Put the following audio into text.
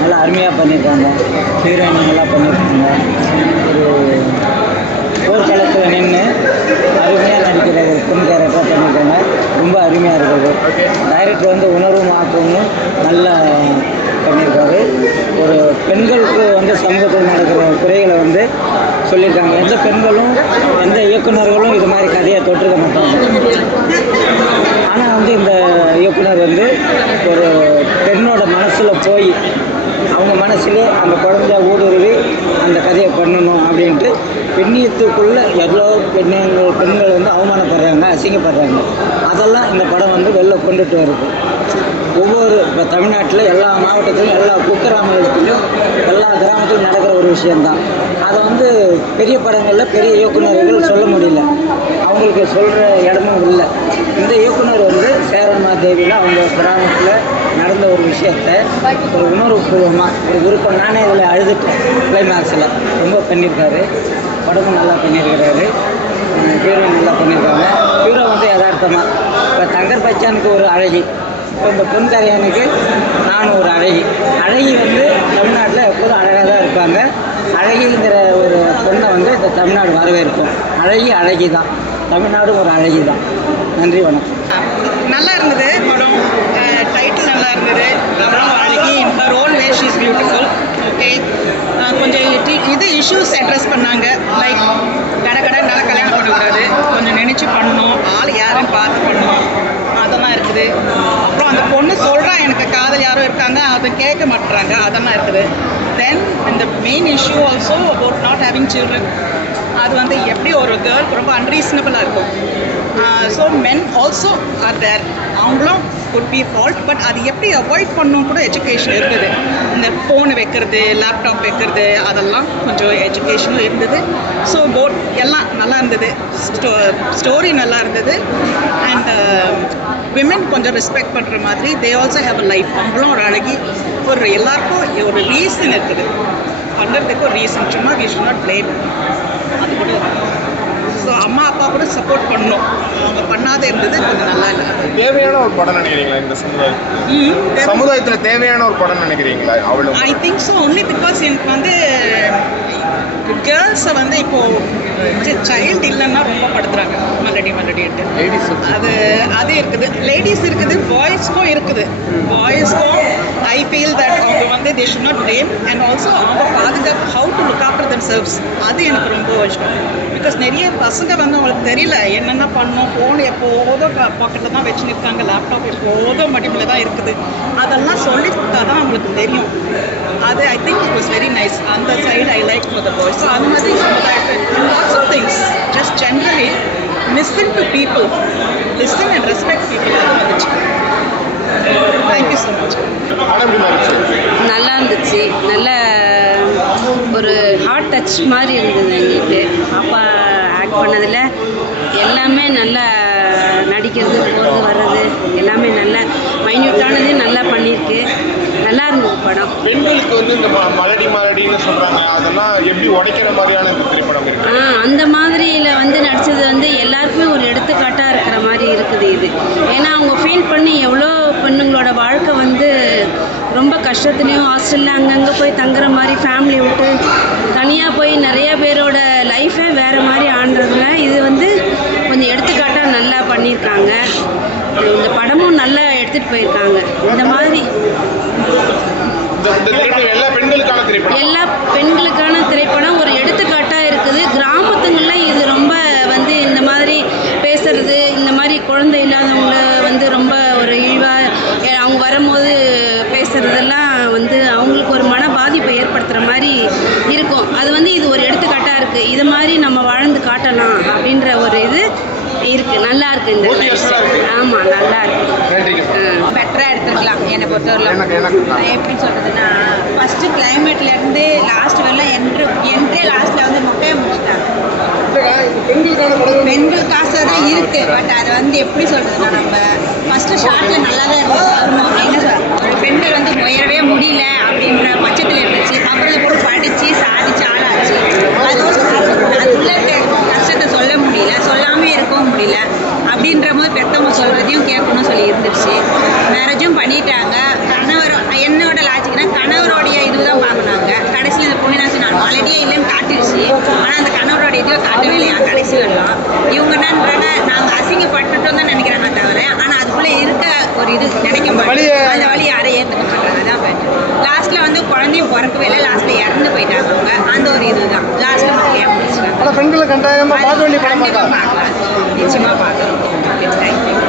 நல்லா அருமையாக பண்ணியிருக்காங்க. ஹீரோயின் நல்லா பண்ணியிருக்காங்க. ஒரு போர்க்களத்தில் நின்று அருமையாக நடிக்கிற ஒரு பெண் கேரக்டராக பண்ணியிருக்காங்க. ரொம்ப அருமையாக இருக்குது. டைரக்டர் வந்து உணர்வு மாற்றம்னு நல்லா பண்ணியிருக்காரு. ஒரு பெண்களுக்கு வந்து சமூகத்தில் நடக்கிற குறைகளை வந்து சொல்லியிருக்காங்க. எந்த பெண்களும் எந்த இயக்குநர்களும் இது மாதிரி கதையை தொட்டிருக்க மாட்டாங்க. ஆனால் வந்து இந்த இயக்குனர் வந்து ஒரு பெண்ணோட மனசில் போய் அவங்க மனசுலேயே அந்த குழந்தைய ஊடுருவி அந்த கதையை பண்ணணும் அப்படின்ட்டு பெண்ணியத்துக்குள்ளே எவ்வளோ பெண்கள் வந்து அவமானப்படுறாங்க, அசிங்கப்படுறாங்க. அதெல்லாம் இந்த படம் வந்து வெளில கொண்டுட்டு வருது. ஒவ்வொரு இப்போ தமிழ்நாட்டில் எல்லா மாவட்டத்திலும் எல்லா குக்கிராமத்துலையும் எல்லா கிராமத்திலும் நடக்கிற ஒரு விஷயந்தான். அதை வந்து பெரிய படங்களில் பெரிய இயக்குநர்கள் சொல்ல முடியல, அவங்களுக்கு சொல்கிற இடமும் இல்லை. இந்த இயக்குனர் வந்து சேரன்மா தேவியில் அவங்க கிராமத்தில் நடந்த ஒரு விஷயத்தை ஒரு உணர்வுபூர்வமாக ஒரு விருப்பம். நானே இதில் அழுதுட்டேன். கிளைமேக்ஸில் ரொம்ப பண்ணியிருக்காரு. படமும் நல்லா பண்ணியிருக்கிறாரு. ஹீரோயின் நல்லா பண்ணியிருக்காங்க. ஹீரோ வந்து யதார்த்தமாக இப்போ தங்கர் பச்சானுக்கு ஒரு அழகி, இப்போ இந்த பெண் கரையானுக்கு நானும் ஒரு அழகி. அழகி வந்து தமிழ்நாட்டில் எப்போதும் அழகாக தான் இருப்பாங்க. அழகிங்கிற ஒரு பெண்ணை வந்து இந்த தமிழ்நாடு வரவேற்கும். அழகி தான், தமிழ்நாடும் ஒரு அழகி தான். நன்றி, வணக்கம். நல்லா இருந்தது படம். டைட்டில் நல்லா இருந்தது. அப்புறம் அழகி in her own way she is beautiful. Okay, கொஞ்சம் இது இஷ்யூஸ் அட்ரஸ் பண்ணாங்க. லைக் கடை கல்யாணம் பண்ணக்கூடாது, கொஞ்சம் நினச்சி பண்ணணும், ஆள் யாரும் பார்த்து பண்ணணும், அதெல்லாம் இருக்குது. அப்புறம் அந்த பொண்ணு சொல்கிறா எனக்கு காதல் யாரும் இருக்காங்க, அதை கேட்க மாட்டுறாங்க, அதெல்லாம் இருக்குது. தென் இந்த main issue also about not having children. அது வந்து எப்படி ஒரு கேர்ள் ரொம்ப அன்ரீசனபிளாக இருக்கும். So men also are there, அவங்களும் குட் பி ஃபால்ட். பட் அது எப்படி அவாய்ட் பண்ணணும் கூட எஜுகேஷன் இருந்தது. இந்த ஃபோன் வைக்கிறது, லேப்டாப் வைக்கிறது, அதெல்லாம் கொஞ்சம் எஜுகேஷனும் இருந்தது. ஸோ போட் எல்லாம் நல்லா இருந்தது. ஸ்டோரி நல்லா இருந்தது. அண்ட் விமென் கொஞ்சம் ரெஸ்பெக்ட் பண்ணுற மாதிரி they also have a life. அவங்களும் ஒரு அழகி, ஒரு எல்லாருக்கும் ஒரு ரீசன் இருக்குது பண்ணுறதுக்கு, ஒரு ரீசன். சும்மா வி ஷுட் நாட் பிளேம். அது கூட ஸோ அம்மா அப்பா கூட சப்போர்ட் பண்ணணும், அவங்க பண்ணாத இருந்தது கொஞ்சம் நல்லா இல்லை. தேவையான ஒரு படம் நினைக்கிறீங்களா இந்த சமுதாயத்தில் தேவையான ஒரு படம் நினைக்கிறீங்களா? அவ்வளோ I think so. Only because எனக்கு வந்து கேர்ள்ஸை வந்து இப்போது சைல்டு இல்லைன்னா ரொம்ப படுத்துகிறாங்க. மல்லடின்ட்டு அது இருக்குது. லேடிஸ் இருக்குது, பாய்ஸ்க்கும் இருக்குது. பாய்ஸ்க்கும் ஐ ஃபீல் தட் அவங்க வந்து they should not blame. And also அவங்க பாதுகாப்பு, how to look after them selves, அது எனக்கு ரொம்ப இஷ்டம். பிகாஸ் நிறைய பசங்க வந்து அவங்களுக்கு தெரியல என்னென்ன பண்ணணும். ஃபோன் எப்போதும் பாக்கெட்டில் தான் வச்சுருக்காங்க, லேப்டாப் எப்போதும் மடிப்பில் தான் இருக்குது. அதெல்லாம் சொல்லி கொடுத்தா தான் அவங்களுக்கு தெரியும். அது I think it was very nice. அந்த side I like for the boys. So அந்த மாதிரி lots of things. Just generally listen to people, listen and respect people, அது வந்துச்சு. Thank you so much. நல்லா இருந்துச்சு. நல்ல ஒரு ஹார்ட் டச் மாதிரி இருந்தது எங்களுக்கு. பாப்பா ஆக்ட் பண்ணதில் எல்லாமே நல்லா நடிக்கிறது, போகிறது வர்றது எல்லாமே நல்ல மைன்யூட்டானது நல்லா பண்ணியிருக்கு. நல்லா இருந்தது படம். பெண்களுக்கு வந்து இந்த மலடின்னு சொல்கிறாங்க, அதெல்லாம் எப்படி உடைக்கிற மாதிரியான இந்த திரைப்படம் இருக்கு? அந்த மாதிரியில் வந்து நடித்தது வந்து எல்லாருக்குமே ஒரு எடுத்துக்காட்டாக இருக்கிற மாதிரி இருக்குது இது. ஏன்னா அவங்க ஃபீல் பண்ணி எவ்வளோ பெண்ணுங்களோட வாழ்க்கை வந்து ரொம்ப கஷ்டத்துலேயும் ஹாஸ்டலில் அங்கங்கே போய் தங்குற மாதிரி, ஃபேமிலியை விட்டு தனியாக போய் நிறைய பேரோட லைஃபே வேறு மாதிரி ஆண்டுறதுல இது வந்து கொஞ்சம் எடுத்துக்காட்டாக நல்லா பண்ணியிருக்காங்க. இந்த படமும் நல்லா எடுத்துகிட்டு போயிருக்காங்க. இந்த மாதிரி எல்லா பெண்களுக்கான திரைப்படம் ஒரு எடுத்துக்காட்டாக இருக்குது. கிராமத்துங்களில் இது ரொம்ப வந்து இந்த மாதிரி பேசுறது, இந்த மாதிரி குழந்தை இல்லாதவங்கள வந்து ரொம்ப ஒரு இழிவாக அவங்க வரும்போது பேசுகிறதெல்லாம் வந்து அவங்களுக்கு ஒரு மன பாதிப்பை ஏற்படுத்துகிற மாதிரி இருக்கும். அது வந்து இது ஒரு எடுத்துக்காட்டாக இருக்குது. இது மாதிரி நம்ம வாழ்ந்து காட்டலாம் அப்படின்ற ஒரு இது இருக்குது. நல்லா இருக்குது இந்த விஷயம். ஆமாம், நல்லா இருக்குது. பெட்டராக எடுத்துருக்கலாம் என்னை பொறுத்தவரையிலும். எப்படி சொல்கிறதுன்னா, ஃபஸ்ட்டு கிளைமேட்லேருந்து லாஸ்ட் வரலாம் என்ட்ரே லாஸ்ட்டில் வந்து முட்டையை முடிச்சிட்டாங்க. பெண்கள் காசாக தான் இருக்குது. பட் அதை வந்து எப்படி சொல்கிறதுனா, நம்ம ஃபஸ்ட்டு ஷார்ட்டில் நல்லா தான் இருந்துச்சு. என்ன சார், ஒரு பெண்கள் வந்து உயரவே முடியல அப்படின்ற பட்சத்தில் இருந்துச்சு. அப்புறம் அதை போட்டு படித்து சாதிச்சு ஆளாச்சு. அதுக்குள்ளே கஷ்டத்தை சொல்ல முடியல, சொல்லாமல் இருக்கவும் முடியல. அப்படின்ற போது பெற்றவங்க சொல்கிறதையும் கேட்கணும்னு சொல்லி இருந்துருச்சு. மேரேஜும் பண்ணிட்டாங்க. கணவர் என்னோட லாஜிக்னா தான் கடைசி வரலாம். இவங்க என்னன்றாங்க, நாங்கள் அசிங்கப்பட்டுட்டோம் தான் நினைக்கிறாங்க தவிர, ஆனால் அதுக்குள்ளே இருக்க ஒரு இது நினைக்க மாட்டாங்க. அந்த வழி யாரும் ஏற்றுக்க மாட்டாங்க. அதான் மேட்ரு. லாஸ்ட்டில் வந்து குழந்தையும் பிறக்கவே இல்லை, லாஸ்ட்டில் இறந்து போயிட்டாங்க அவங்க. அந்த ஒரு இதுதான் லாஸ்ட்டில் மக்களையாக முடிச்சிட்டாங்க. ஆனால் பெண்களை கட்டாயமாக பார்க்க வேண்டிய படம் கண்டிப்பாக பார்க்கலாம், நிச்சயமாக பார்க்கலாம்.